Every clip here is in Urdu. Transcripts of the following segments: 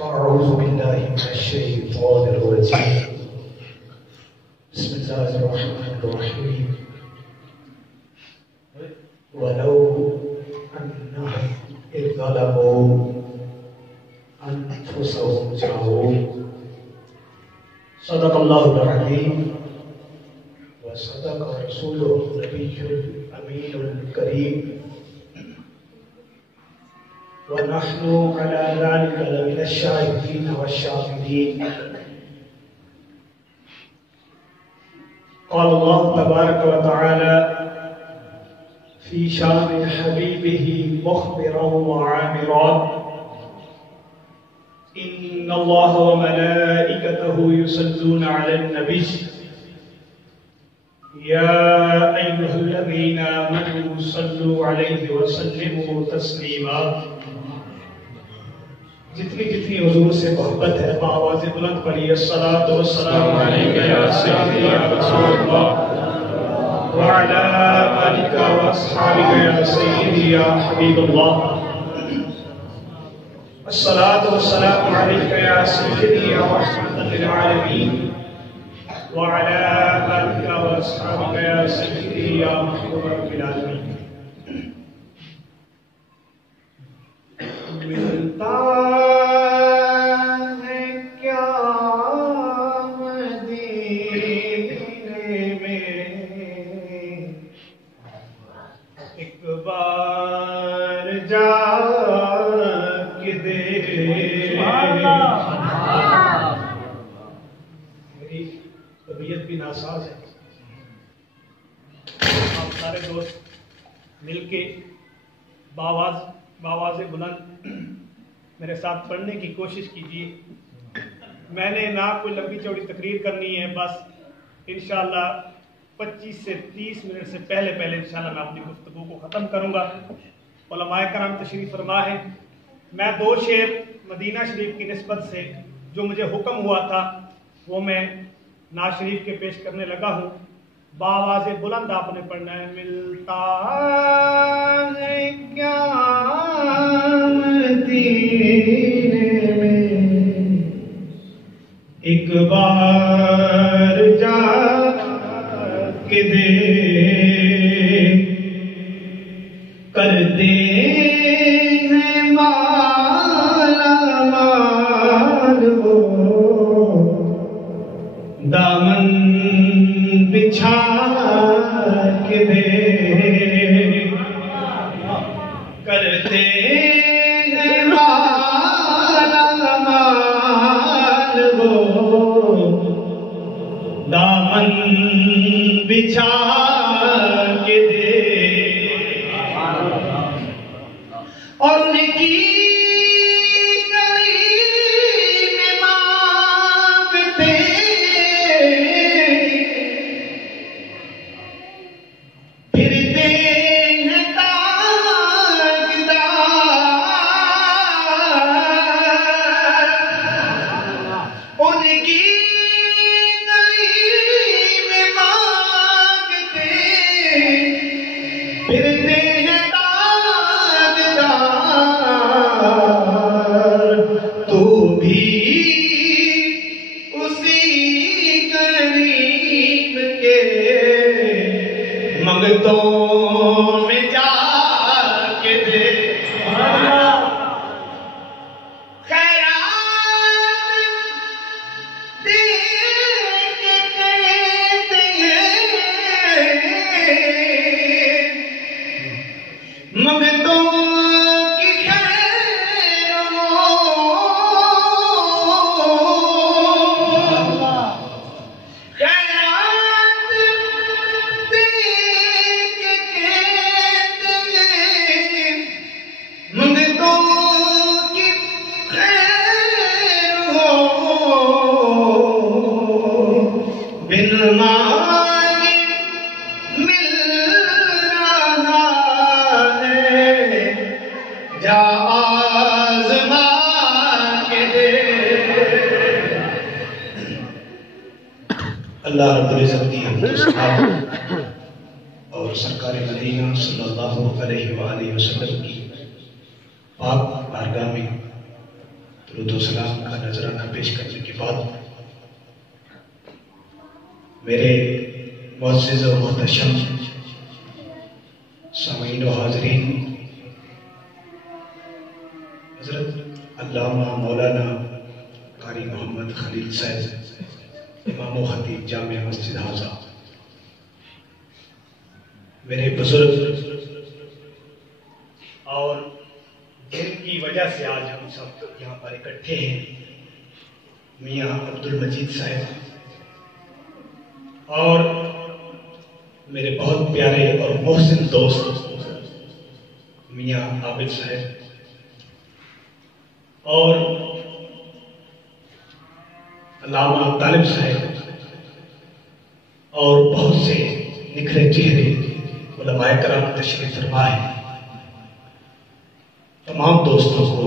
أعوذ بالله من الشيطان الرجيم بسم الله الرحمن الرحيم ولو أنهم إذ ظلموا أنفسهم جاءوا صدق الله العظيم وصدق رسوله النبي الأمين الكريم ونحن على ذلك لمن الشاهدين والشاهدين. قال الله تبارك وتعالى في شان حبيبه مخبرا وعامرا إن الله وملائكته يصلون على النبي يا أيها الذين آمنوا صلوا عليه وسلموا تسليما. جتنی جتنی حضور سے محبت ہے بآواز بلند پڑھیے الصلاۃ والسلام علیک یا سیدی یا رسول اللہ وعلی آلک واصحابک یا سیدی یا حبیب اللہ. الصلاۃ والسلام علیک یا سیدی یا رحمۃ للعالمین وعلی آلک واصحابک یا سیدی یا محبوب رب العالمین. ملتا ہے کیا مدینے میں ایک بار جا کے دیکھ. میری طبیعت بھی ناساز ہے. آپ سارے دوست مل کے باواز بلند میرے ساتھ پڑھنے کی کوشش کیجیے. میں نے نہ کوئی لمبی چوڑی تقریر کرنی ہے، بس انشاءاللہ 25 سے 30 منٹ سے پہلے انشاءاللہ میں اپنی گفتگو کو ختم کروں گا. علماء کرام تشریف فرما ہے. میں 2 شعر مدینہ شریف کی نسبت سے جو مجھے حکم ہوا تھا وہ میں نعت شریف کے پیش کرنے لگا ہوں. باواز بلند آپ نے پڑھنا ہے. ملتا ہے کیا مدینے میں ایک بار جا کے دیکھ کرتے ہیں مالا مال وہ دامن بچھا کے دیکھ کرتے ہیں مالا مال وہ دامن بچھا کے دیکھ اور ان کی اللہ رب العزت کی حمد و ثنا اور سرکار مدینہ صلی اللہ علیہ وآلہ وسلم کی پاک بارگاہ میں درود و سلام کا نذرانہ پیش کرنے کے بعد میرے معزز و محتشم سامعین و حاضرین، حضرت علامہ مولانا قاری محمد خلیل صاحب، امام و خطیب جامع مسجد حاضہ، میرے بزرگ اور جن کی وجہ سے آج ہم سب یہاں پر اکٹھے ہیں، میاں عبد المجید صاحب، اور میرے بہت پیارے اور محسن دوست میاں عابد صاحب، اور علامہ طالب صاحب، اور بہت سے نکھرے چہرے علماء کرام تشریف فرما ہے۔ تمام دوستوں کو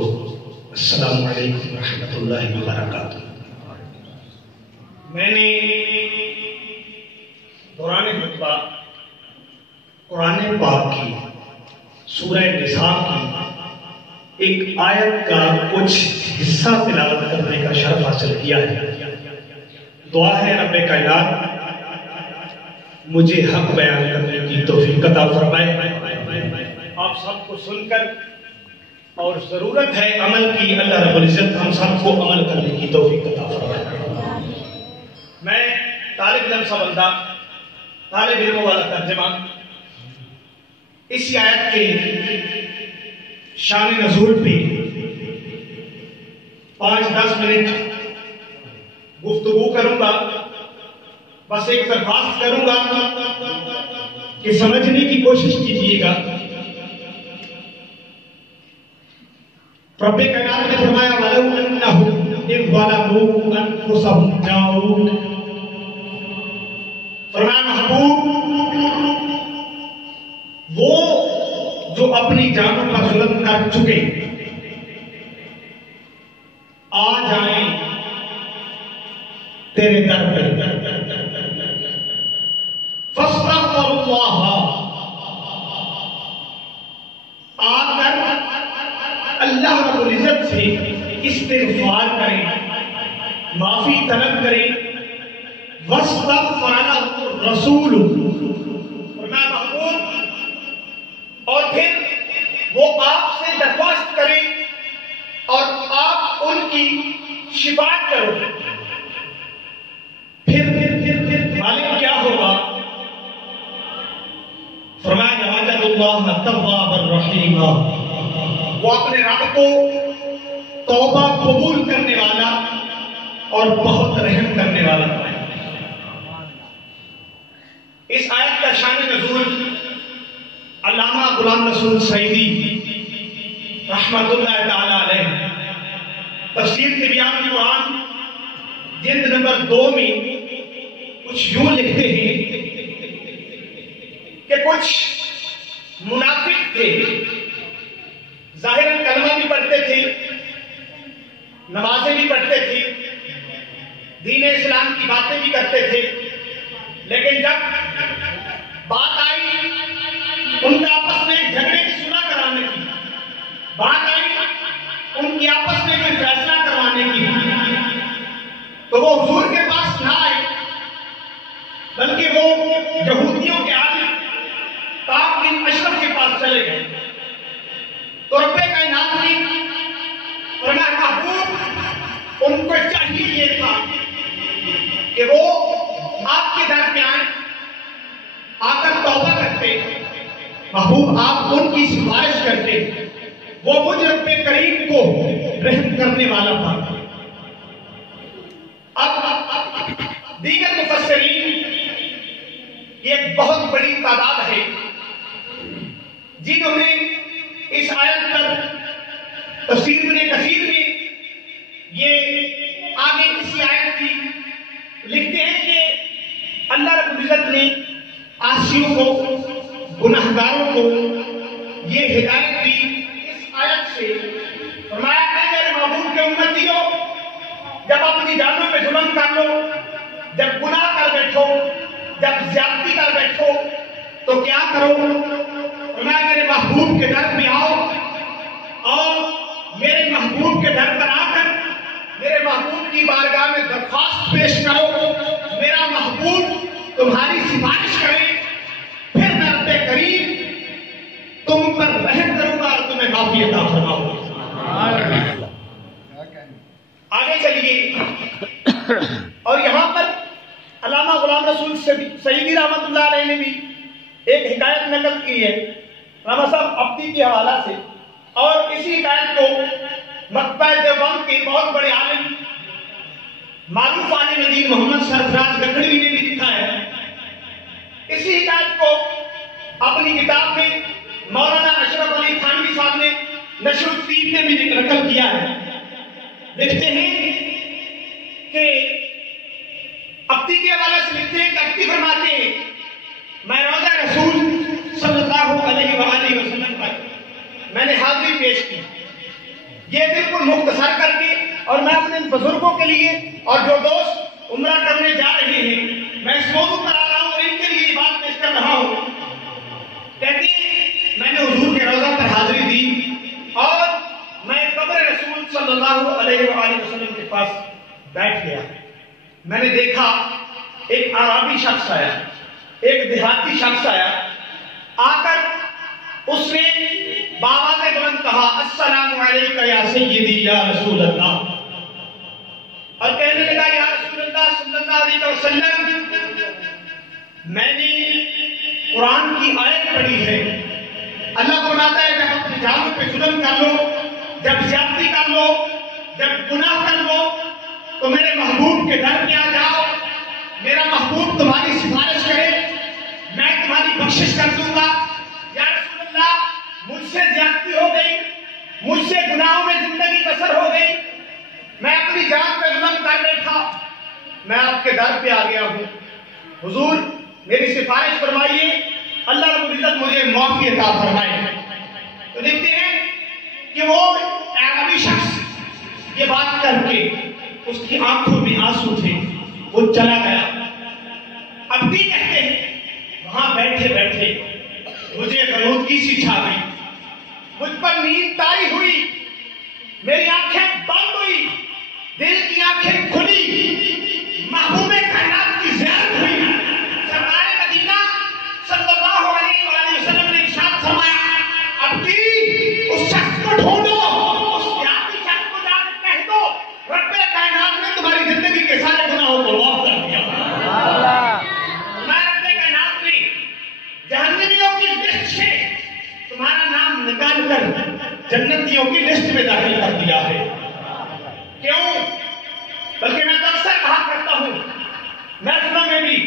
السلام علیکم ورحمۃ اللہ وبرکاتہ۔ میں نے دوران خطبہ قرآن پاک کی سورہ نساء کی ایک آیت کا کچھ حصہ تلاوت کرنے کا شرف حاصل کیا ہے۔ دعا ہے رب کائنات مجھے حق بیان کرنے کی توفیق عطا فرمائے۔ آپ سب کو سن کر اور ضرورت ہے عمل کی، اللہ رب العزت ہم سب کو عمل کرنے کی توفیق عطا فرمائے۔ میں طالب علم سا بندہ، طالب علموں والا ترجمہ، اس آیت کے شان نزول پہ 5-10 منٹ گفتگو کروں گا، بس ایک درخواست کروں گا کہ سمجھنے کی کوشش کیجیے گا۔ رب کائنات نے فرمایا وَلَوْ أَنَّهُمْ إِذْ ظَلَمُوا أَنفُسَهُمْ جَاءُوكَ، فرمایا محبوب وہ جو اپنی جانوں پر ظلم کر چکے آ جائیں تیرے در پہ، فَاسْتَغْفِرُوا اللَّهَ، آ کر اللہ رب العزت سے استغفار کریں، معافی طلب کریں۔ وَاسْتَغْفَرَ لَهُ الرَّسُولُ، فرمایا محبوب اور پھر وہ آپ سے درخواست کریں اور آپ ان کی شفاعت کرو، پھر مالک کیا ہوگا؟ فرمایا وَجَدُ اللَّهَ تَوَّابًا رَحِيمًا، وہ اپنے رب کو توبہ قبول کرنے والا اور بہت رحم کرنے والا ہے۔ اس آیت کا شان نزول علامہ غلام رسول سعیدی رحمۃ اللہ تعالی علیہ تفسیر تبیان قرآن جلد نمبر 2 میں کچھ یوں لکھتے ہیں کہ کچھ منافق تھے، ظاہراً کلمہ بھی پڑھتے تھے، نمازیں بھی پڑھتے تھے، دین اسلام کی باتیں بھی کرتے تھے، لیکن جب بات آئی ان کا آپس میں جھگڑے کی صلح کرانے کی، بات آئی ان کی آپس میں کوئی فیصلہ کروانے کی، تو وہ حضور کے پاس نہ آئے بلکہ وہ یہودیوں کے عالم کعب بن اشرف کے پاس چلے گئے۔ تو رب کائنات نے فرمایا محبوب ان کو چاہیے یہ تھا کہ وہ آپ کے در میں آئیں، آ کر توبہ کرتے، محبوب آپ ان کی سفارش کرتے، وہ مجھ رب کریم کو رحم کرنے والا تھا۔ اب دیگر مفسرین کی ایک بہت بڑی تعداد ہے جنہوں نے اس آیت پر تفسیر ابن کثیر میں یہ آگے اسی آیت کی لکھتے ہیں کہ اللہ رب العزت نے عاصیوں کو، گناہگاروں کو یہ ہدایت دی اس آیت سے، فرمایا اے میرے محبوب کے امتیوں، جب اپنی جانوں پہ ظلم کر لو، جب گناہ کر بیٹھو، جب زیادتی کر بیٹھو تو کیا کرو؟ فرمایا میرے محبوب کے در میں آؤ اور میرے محبوب کے در پر آ کر کی بارگاہ میں درخواست پیش کرو، میرا محبوب تمہاری سفارش کرے، پھر میں رب کریم تم پر رحم کروں گا اور تمہیں معافی عطا فرماؤں گا۔ آگے چلیے، اور یہاں پر علامہ غلام رسول سعیدی رحمۃ اللہ علیہ نے بھی ایک حکایت نقل کی ہے علامہ صاحب اپتی کے حوالہ سے، اور اسی حکایت کو مکتبہ دیوبند کے بہت بڑے عالم معروف عالم دین محمد سرفراز گکھڑوی نے بھی لکھا ہے۔ اسی حکایت کو اپنی کتاب میں مولانا اشرف علی تھانوی صاحب نے نشر الطیب میں بھی نقل کیا ہے۔ لکھتے ہیں کہ اپتی کے حوالے سے لکھتے ہیں کہ اپتی فرماتے ہیں میں روضہ رسول صلی اللہ علیہ وآلہ وسلم پر میں نے حاضری پیش کی، یہ بالکل مختصر کر کے، اور میں اپنے بزرگوں کے لیے اور جو دوست عمرہ کرنے جا رہے ہیں میں اس موضوع پر آ رہا ہوں اور ان کے لیے یہ بات پیش کر رہا ہوں۔ کہتے ہیں میں نے حضور کے روضہ پر حاضری دی اور میں قبر رسول صلی اللہ علیہ وآلہ وسلم کے پاس بیٹھ گیا۔ میں نے دیکھا ایک عربی شخص آیا، ایک دیہاتی شخص آیا، آ کر اس نے بآواز بلند کہا السلام علیکم یا سیدی یا رسول اللہ، اور کہنے لگا یا رسول اللہ صلی اللہ علیہ وسلم میں نے قرآن کی آیت پڑھی ہے، اللہ فرماتا ہے جب اپنے جانوں پہ ظلم کر لو، جب زیادتی کر لو، جب گناہ کر لو تو میرے محبوب کے در پہ آ جاؤ، میرا محبوب تمہاری سفارش کرے، میں تمہاری بخشش کر دوں گا۔ یا رسول اللہ مجھ سے زیادتی ہو گئی، مجھ سے گناہوں میں زندگی بسر ہو گئی، میں اپنی جان پہ ظلم کر بیٹھا، میں آپ کے در پہ آ گیا ہوں، حضور میری سفارش فرمائیے، اللہ رب العزت مجھے معافی عطا فرمائے۔ تو دیکھتے ہیں کہ وہ عربی شخص یہ بات کر کے اس کی آنکھوں میں آنسو تھے، وہ چلا گیا۔ اب بھی کہتے ہیں وہاں بیٹھے بیٹھے مجھے غنودگی سی چھا گئی، مجھ پر نیند طاری ہوئی، میری آنکھیں بند ہوئی، دل کی آنکھیں کھلی، محبوب کائنات کی زیارت ہوئی۔ سرکار مدینہ صلی اللہ علیہ وآلہ وسلم نے ارشاد فرمایا اب بھی اس شخص کو ڈھونڈو، اس دیہاتی شخص کو جا کر کہہ دو رب کائنات نے تمہاری زندگی کے سارے گناہوں کو معاف کر دیا۔ رب کائنات نے جہنمیوں کی لسٹ سے تمہارا نام نکال کر جنتیوں کی لسٹ میں داخل کر دیا ہے۔ کیوں؟ بلکہ میں تو اکثر کہا کرتا ہوں محفلوں میں بھی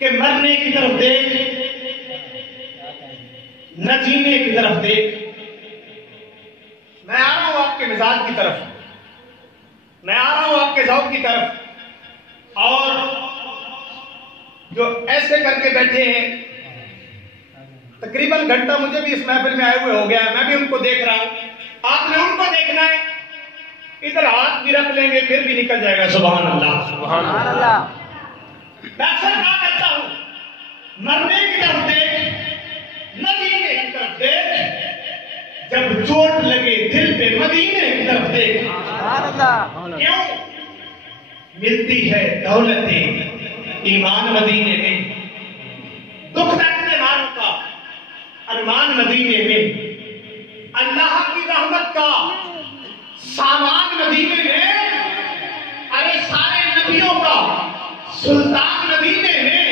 کہ مرنے کی طرف دیکھ نہ جینے کی طرف دیکھ۔ میں آ رہا ہوں آپ کے مزاج کی طرف، میں آ رہا ہوں آپ کے ذوق کی طرف، اور جو ایسے کر کے بیٹھے ہیں تقریباً گھنٹہ مجھے بھی اس محفل میں آئے ہوئے ہو گیا ہے، میں بھی ان کو دیکھ رہا ہوں، آپ نے ان کو دیکھنا ہے، ادھر ہاتھ بھی رکھ لیں گے پھر بھی نکل جائے گا سبحان اللہ سبحان اللہ۔ میں اکثر کہا کرتا ہوں مرنے کی طرف دیکھ نہ جینے کی طرف دیکھ، جب چوٹ لگے دل پہ مدینے کی طرف دیکھ۔ کیوں؟ ملتی ہے دولت ایمان مدینے میں، دکھ درد ماروں کا ارمان مدینے میں، اللہ کی رحمت کا سامان مدینے میں، ارے سارے نبیوں کا سلطان مدینے میں،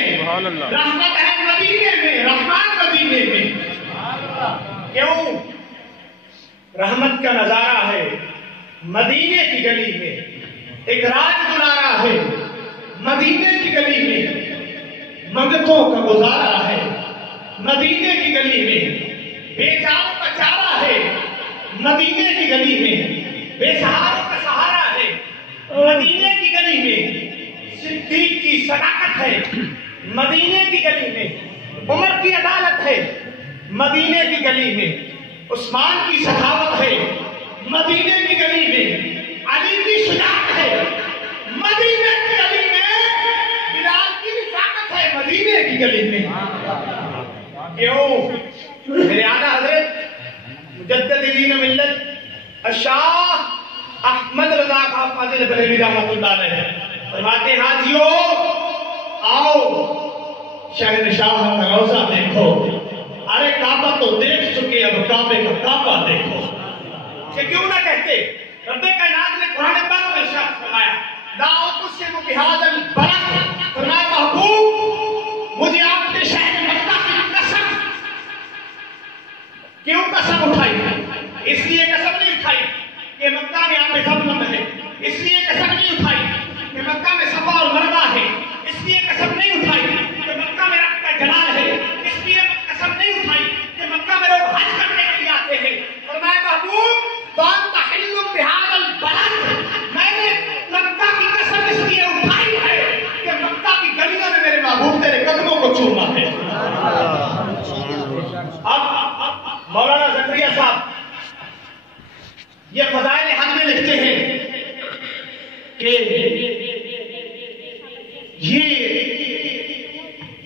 رحمت ہے مدینے میں، رحمان مدینے میں۔ کیوں؟ رحمت کا نظارہ ہے مدینے کی گلی میں، ایک راج دلارا ہے مدینے کی گلی میں، منگتوں کا گزارا ہے مدینے کی گلی میں، بے جاؤ کا چارہ ہے مدینے کی گلی میں، بے سہاروں کا سہارا ہے مدینے کی گلی میں، صدیق کی صداقت ہے مدینے کی گلی میں، عمر کی عدالت ہے مدینے کی گلی میں، عثمان کی سخاوت ہے مدینے کی گلی میں، علی کی شجاعت ہے مدینے کی گلی میں، بلال کی طاقت ہے مدینے کی گلی میں۔ کیوں؟ میرے آقا حضرت مجدد دین ملت الشاہ احمد رضا خان مسجد بریلوی رحمۃ اللہ علیہ فرماتے ہیں حاجیو آؤ شہنشاہ کا روضہ دیکھو. ارے کعبہ تو دیکھ چکے اب کعبے کا کعبہ دیکھو. کہ کیوں نہ کہتے رب کائنات نے قرآن پاک میں ارشاد فرمایا لا اقسم بهذا البلد, فرمایا محبوب مجھے آپ کے شہر مکہ کی قسم. کیوں قسم اٹھائی؟ اس لیے قسم نہیں اٹھائی کہ مکہ میں آپ ضمن ہے, اس لیے قسم نہیں اٹھائی کہ مکہ میں صفا اور مروہ ہے, اس لیے قسم نہیں اٹھائی کہ مکہ میں رب کا جلال ہے, اس لیے قسم نہیں اٹھائی کہ مکہ میں لوگ حج کرنے کے لیے آتے ہیں. فرمایا محبوب وانت حل بهذا البلد, میں نے مکہ کی قسم اس لیے اٹھائی ہے کہ مکہ کی گلیوں میں میرے محبوب تیرے قدموں کو چومنا ہے. اب مولانا زکریا صاحب یہ فضائل حج میں لکھتے ہیں کہ یہ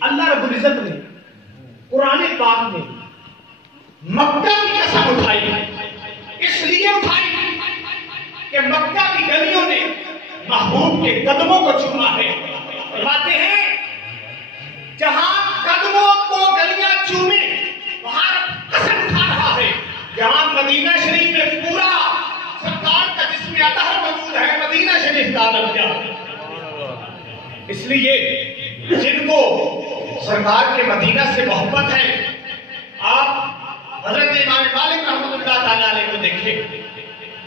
اللہ رب العزت نے قرآن پاک میں مکہ کی قسم اٹھائی, اس لیے اٹھائی کہ مکہ کی گلیوں نے محبوب کے قدموں کو چوما ہے. فرماتے ہیں جہاں قدموں کو گلیاں چومے وہاں قسم اٹھا رہا ہے. جہاں مدینہ شریف میں پورا سرکار کا جسم اطہر موجود ہے, مدینہ شریف کا عالم کیا ہے. اس لیے جن کو سرکار کے مدینہ سے محبت ہے, آپ حضرت امام مالک رحمۃ اللہ تعالیٰ علیہ کو دیکھیں.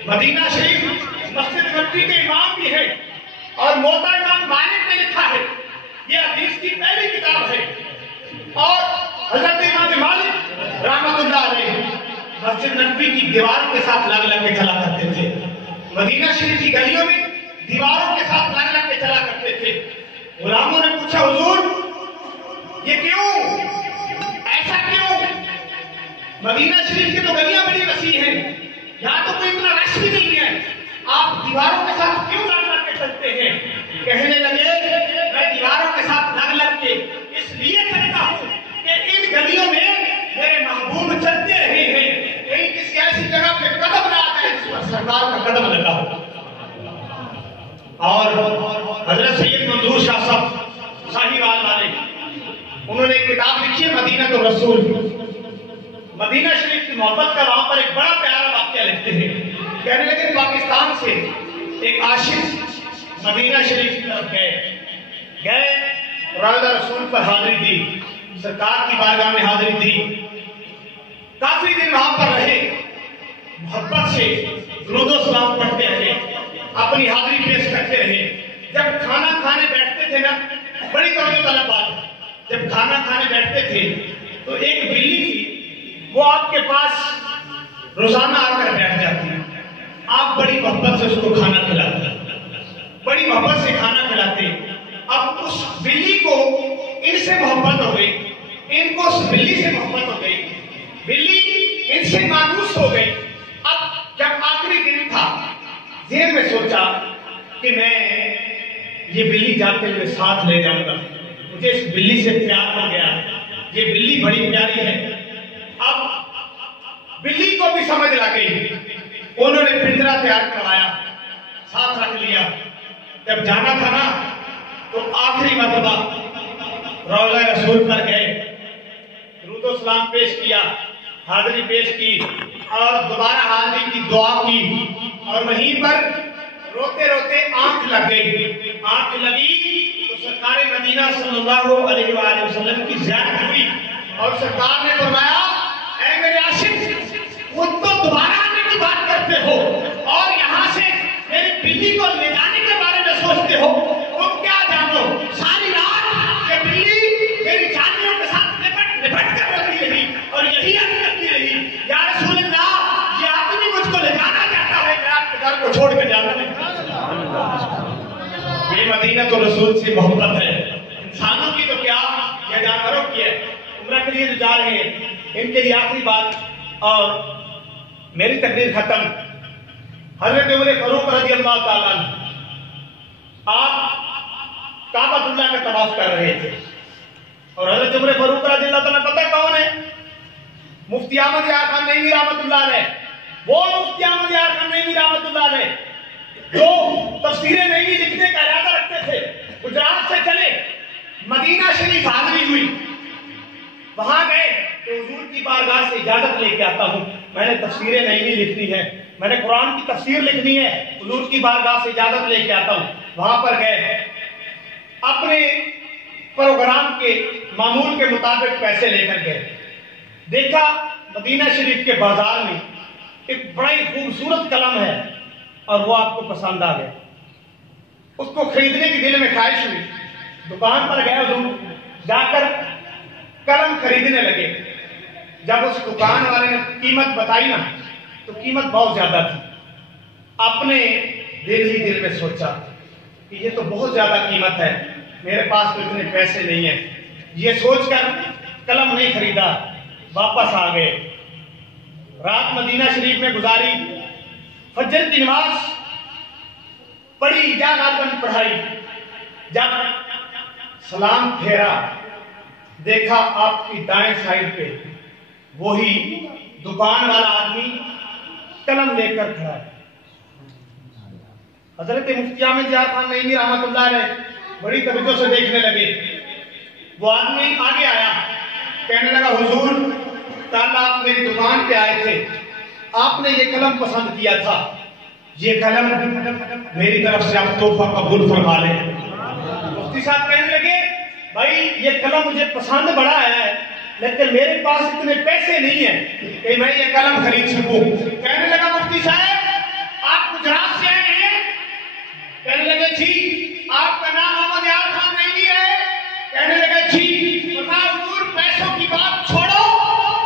مدینہ شریف مسجد نبوی کے امام بھی ہے اور موطا امام مالک نے لکھا ہے, یہ حدیث کی پہلی کتاب ہے. اور حضرت امام مالک رحمۃ اللہ علیہ مسجد نبوی کی دیوار کے ساتھ لگ لگ کے چلا کرتے تھے. مدینہ شریف کی گلیوں میں دیواروں کے ساتھ لگ لگ کے چلا کرتے تھے. غلاموں نے پوچھا حضور یہ کیوں, ایسا کیوں؟ مدینہ شریف کی تو گلیاں بڑی وسیع ہیں, یہاں تو کوئی اتنا رش بھی نہیں ہے, آپ دیواروں کے ساتھ کیوں لگ لگ کے چلتے ہیں؟ کہنے لگے میں دیواروں کے ساتھ لگ لگ کے اس لیے چلتا ہوں کہ ان گلیوں میں میرے محبوب چلتے رہے ہیں, کہیں کسی ایسی جگہ پہ قدم نہ آتا ہے جس پر سرکار کا قدم لگا ہو. اور حضرت سید منظور شاہ صاحب ساہیوال والے انہوں نے ایک کتاب لکھی ہے مدینہ تو رسول. مدینہ شریف کی محبت کا وہاں پر ایک بڑا پیارا واقعہ لکھتے ہیں. کہنے لگے پاکستان سے ایک عاشق مدینہ شریف کی طرف گئے روضہ رسول پر حاضری دی, سرکار کی بارگاہ میں حاضری دی, کافی دن وہاں پر رہے, محبت سے درود و سلام پڑھتے رہے, اپنی حاضری پیش کرتے رہے. جب کھانا کھانے بیٹھتے تھے نا, بڑی توجہ طلب بات ہے, جب کھانا کھانے بیٹھتے تھے تو ایک بلی تھی, وہ آپ کے پاس روزانہ آ کر بیٹھ جاتی ہے. آپ بڑی محبت سے اس کو کھانا کھلاتے, بڑی محبت سے کھانا کھلاتے. اب اس بلی کو ان سے محبت ہو گئی, ان کو اس بلی سے محبت ہو گئی, بلی ان سے مانوس ہو گئی. اب جب آخری دن تھا, ذہن میں سوچا کہ میں یہ بلی جاتے ہوئے ساتھ لے جاؤں گا, مجھے اس بلی سے پیار ہو گیا, یہ بلی بڑی پیاری ہے. اب بلی کو بھی سمجھ لگ گئی, انہوں نے پنجرا تیار کروایا, ساتھ رکھ لیا. جب جانا تھا نا تو آخری مرتبہ روضہ رسول پر گئے, درود و سلام پیش کیا, حاضری پیش کی اور دوبارہ حاضری کی دعا کی, اور وہیں پر روتے روتے آنکھ لگ گئی. آنکھ لگی تو سرکار مدینہ صلی اللہ علیہ وآلہ وسلم کی زیارت ہوئی اور سرکار نے فرمایا اے میرے عاشق, خود تو دوبارہ آنے کی بات کرتے ہو اور یہاں سے میری بلی کو لے جانے کے بارے میں سوچتے ہو, تم کیا جانو ساری رات یہ بلی میری جانیوں کے ساتھ لپٹ کر رکھی رہی اور یہی عرض کرتی رہی یا رسول اللہ یہ آدمی مجھ کو لے جانا چاہتا ہے, میں آپ کے گھر کو چھوڑ کے جانا نہیں. یہ مدینہ تو رسول سے محبت ہے. انسانوں کی تو کیا, یہ جانوروں کی ہے. عمرہ کے لیے جو جا رہے ہیں ان کے لیے آخری بات اور میری تقریر ختم. حضرت عمر فاروق رضی اللہ تعالیٰ آپ کعبۃ اللہ کا طواف کر رہے تھے اور حضرت عمر فاروق رضی اللہ تعالیٰ پتہ کون ہے؟ مفتی احمد یار خان نعیمی رحمۃ اللہ علیہ. وہ مفتی احمد یار خان نعیمی رحمۃ اللہ علیہ جو گجرات سے چلے مدینہ شریف حاضری ہوئی، وہاں گئے کہ حضور کی بارگاہ سے اجازت لے کے آتا ہوں، میں نے تفسیریں نہیں لکھنی ہے، میں نے قرآن کی تفسیر لکھنی ہے، حضور کی بارگاہ سے اجازت لے کے آتا ہوں۔ وہاں پر گئے، اپنے پروگرام کے معمول کے مطابق پیسے لے کر گئے، دیکھا مدینہ شریف کے بازار میں ایک بڑا ہی خوبصورت قلم ہے اور وہ آپ کو پسند آ گیا، اس کو خریدنے کی دل میں خواہش ہوئی، دکان پر گئے حضور، جا کر قلم خریدنے لگے۔ جب اس دکان والے نے قیمت بتائی نا تو قیمت بہت زیادہ تھی، اپنے دل ہی دل میں سوچا کہ یہ تو بہت زیادہ قیمت ہے، میرے پاس تو اتنے پیسے نہیں ہیں، یہ سوچ کر قلم نہیں خریدا، واپس آ گئے۔ رات مدینہ شریف میں گزاری، فجر کی نماز پڑھی، یا رات پڑھائی، جب سلام پھیرا دیکھا آپ کی دائیں سائڈ پہ وہی دکان والا آدمی قلم لے کر کھڑا ہے۔ حضرت مفتی احمد یار خان نعیمی رحمۃ اللہ علیہ بڑی توجہ سے دیکھنے لگے، وہ آدمی آگے آیا، کہنے لگا حضور کل آپ میری دکان پہ آئے تھے، آپ نے یہ قلم پسند کیا تھا، یہ قلم میری طرف سے آپ تحفہ قبول فرما لیں۔ مفتی صاحب کہنے لگے بھائی یہ قلم مجھے پسند بڑا ہے لیکن میرے پاس اتنے پیسے نہیں ہیں کہ میں یہ قلم خرید سکوں۔ کہنے لگا مفتی صاحب آپ گجرات سے آئے ہیں؟ کہنے لگے جی۔ آپ کا نام محمد یار خان نعیمی ہے؟ کہنے لگے جی۔ حضور پیسوں کی بات چھوڑو،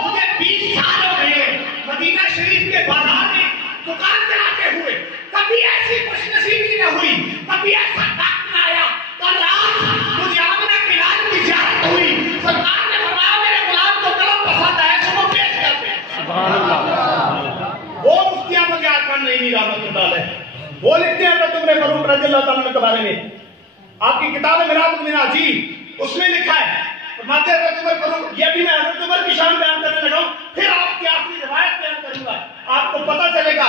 مجھے 20 سال ہو گئے مدینہ شریف کے بازار میں دکان چلاتے ہوئے، کبھی ایسی خوش نصیبی نہ ہوئی، کبھی ایسا وقت نہ آیا۔ کل رات مجھے آمنہ کے لال کی زیارت ہوئی، سرکار نے فرمایا میرے غلام کو قلم پسند ہے، اس کو پیش کرتے ہیں۔ سبحان اللہ۔ وہ مفتی احمد یار خان نعیمی رحمۃ اللہ علیہ وہ لکھتے ہیں حضرت عمر فاروق رضی اللہ تعالیٰ عنہ کے بارے میں، آپ کی کتاب میراث المناجی اس میں لکھا ہے، فرماتے ہیں حضرت عمر فاروق، یہ بھی میں حضرت عمر کی شان بیان کرنے لگا ہوں، پھر آپ کی آخری روایت بیان کروں گا، آپ کو پتہ چلے گا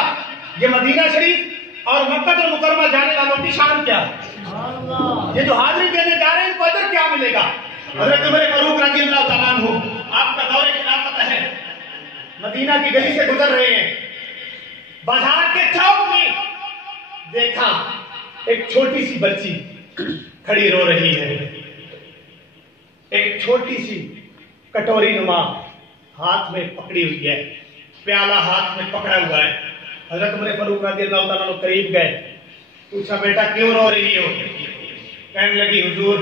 یہ مدینہ شریف اور مکہ المکرمہ جانے والوں کی شان کیا ہے، یہ جو حاضری دینے جا رہے ہیں ان کو اجر کیا ملے گا۔ حضرت عمر فاروق رضی اللہ تعالیٰ عنہ آپ کا دور خلافت ہے، مدینہ کی گلی سے گزر رہے ہیں، بازار کے چوک میں دیکھا ایک چھوٹی سی بچی کھڑی رو رہی ہے، ایک چھوٹی سی کٹوری نما ہاتھ میں پکڑی ہوئی ہے، پیالہ ہاتھ میں پکڑا ہوا ہے۔ حضرت عمر فاروق رضی اللہ تعالیٰ عنہ قریب گئے، پوچھا بیٹا کیوں رو رہی ہو؟ کہنے لگی حضور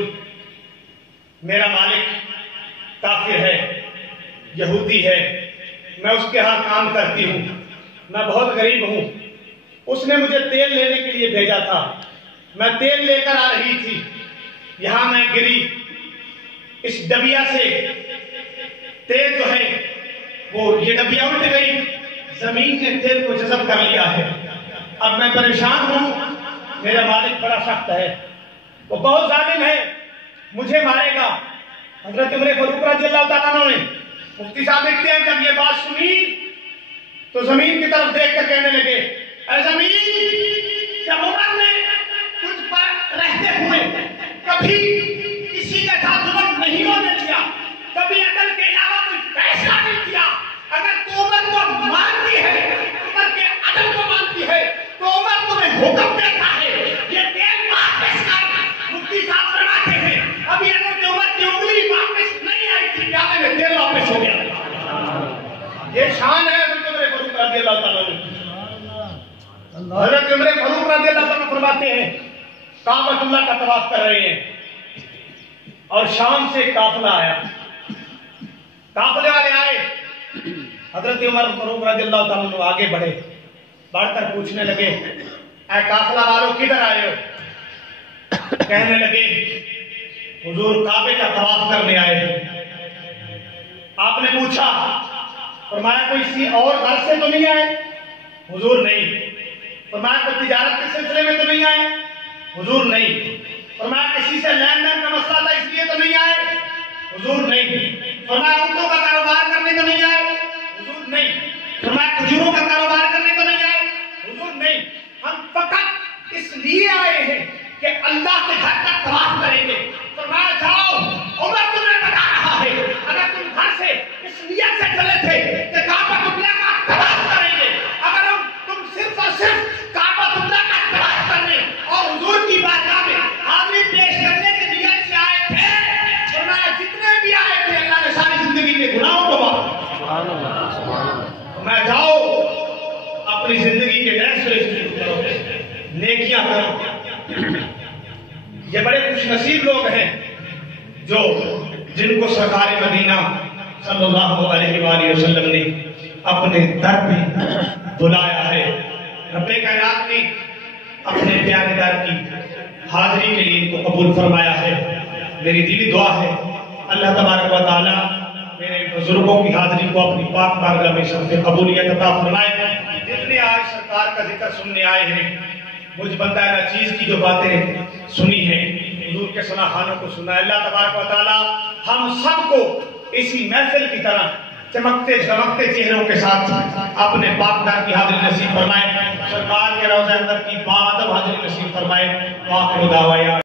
میرا مالک کافر ہے، یہودی ہے، میں اس کے ہاں کام کرتی ہوں، میں بہت غریب ہوں، اس نے مجھے تیل لینے کے لیے بھیجا تھا، میں تیل لے کر آ رہی تھی، یہاں میں گری، اس ڈبیا سے تیل جو ہے وہ یہ ڈبیا اٹھ گئی، زمین نے تیل کو جذب کر لیا ہے، اب میں پریشان ہوں، میرا مالک بڑا سخت ہے، وہ بہت ظالم ہے، مجھے مارے گا۔ حضرت عمر فاروق رضی اللہ تعالیٰ عنہ نے مفتی صاحب لکھتے ہیں جب یہ بات سنی تو زمین کی طرف دیکھ کر کہنے لگے اے زمین، جب عمر نے تجھ پر رہتے ہوئے کبھی کسی کے ساتھ ظلم نہیں ہونے دیا، کبھی عدل کے علاوہ کوئی فیصلہ نہیں کیا، اگر تو عمر کو مانتی ہے، عمر کے عدل کو مانتی ہے تو عمر تمہیں حکم دیتا ہے یہ تیل واپس کر۔ مفتی صاحب فرماتے ہیں ابھی اگر عمر کی انگلی واپس نہیں آئی تھی پیالے میں تیل واپس ہو گیا۔ یہ شان ہے حضرت عمر فاروق رضی اللہ تعالیٰ عنہ۔ حضرت عمر فاروق رضی اللہ تعالیٰ فرماتے ہیں کعبۃ اللہ کا طواف کر رہے ہیں اور شام سے قافلہ آیا، قافلے والے آئے، حضرت عمر فاروق رضی اللہ تعالیٰ عنہ آگے بڑھے، بڑھ کر پوچھنے لگے اے قافلہ والوں کدھر آئے ہو؟ کہنے لگے حضور کعبے کا طواف کرنے آئے ہیں۔ آپ نے پوچھا، فرمایا کوئی کسی اور غرض سے تو نہیں آئے؟ حضور نہیں۔ فرمایا کوئی تجارت کے سلسلے میں تو نہیں آئے؟ حضور نہیں۔ فرمایا کسی سے لین دین کا مسئلہ تھا اس لیے تو نہیں آئے؟ حضور نہیں۔ فرمایا اونٹوں کا کاروبار کرنے تو نہیں آئے؟ حضور نہیں۔ فرمایا کھجوروں کا کاروبار کرنے تو نہیں آئے؟ حضور نہیں۔ ہم فقط اس لیے آئے ہیں کہ اللہ کے گھر تک طواف کریں گے. فرمایا جاؤ، عمر تمہیں بتا رہا ہے اگر تم گھر سے اس نیت سے چلے تھے کہ کعبۃ اللہ کا طواف کریں گے، اگر تم صرف اور صرف کعبۃ اللہ کا طواف کرنے اور حضور کی بارگاہ میں حاضری پیش کرنے کی نیت سے آئے تھے، فرمایا جتنے بھی آئے تھے اللہ نے ساری زندگی کے گناہوں کو معاف کیا. میں جاؤ اپنی زندگی کے نئے سرے سے نیکیاں کرو. یہ بڑے خوش نصیب لوگ ہیں جن کو سرکار مدینہ صلی اللہ علیہ وآلہ وسلم نے اپنے در پہ بلایا ہے. رب کائنات نے اپنے پیارے در کی حاضری کے لیے ان کو قبول فرمایا ہے. میری دلی دعا ہے اللہ تبارک و تعالی میرے بزرگوں کی حاضری کو اپنی پاک بارگاہ میں سب سے قبولیت عطا فرمائے. جتنے آج سرکار کا ذکر سننے آئے ہیں، مجھ بندہ ناچیز کی جو باتیں سنی ہیں، حضور کے ثنا خوانوں کو سنا، اللہ تبارک و تعالی ہم سب کو اسی محفل کی طرح چمکتے چمکتے چہروں کے ساتھ اپنے پاک در کی حاضری نصیب فرمائے. سرکار کے روضہ اندر کی بادب حاضری نصیب فرمائے. وآخر دعوانا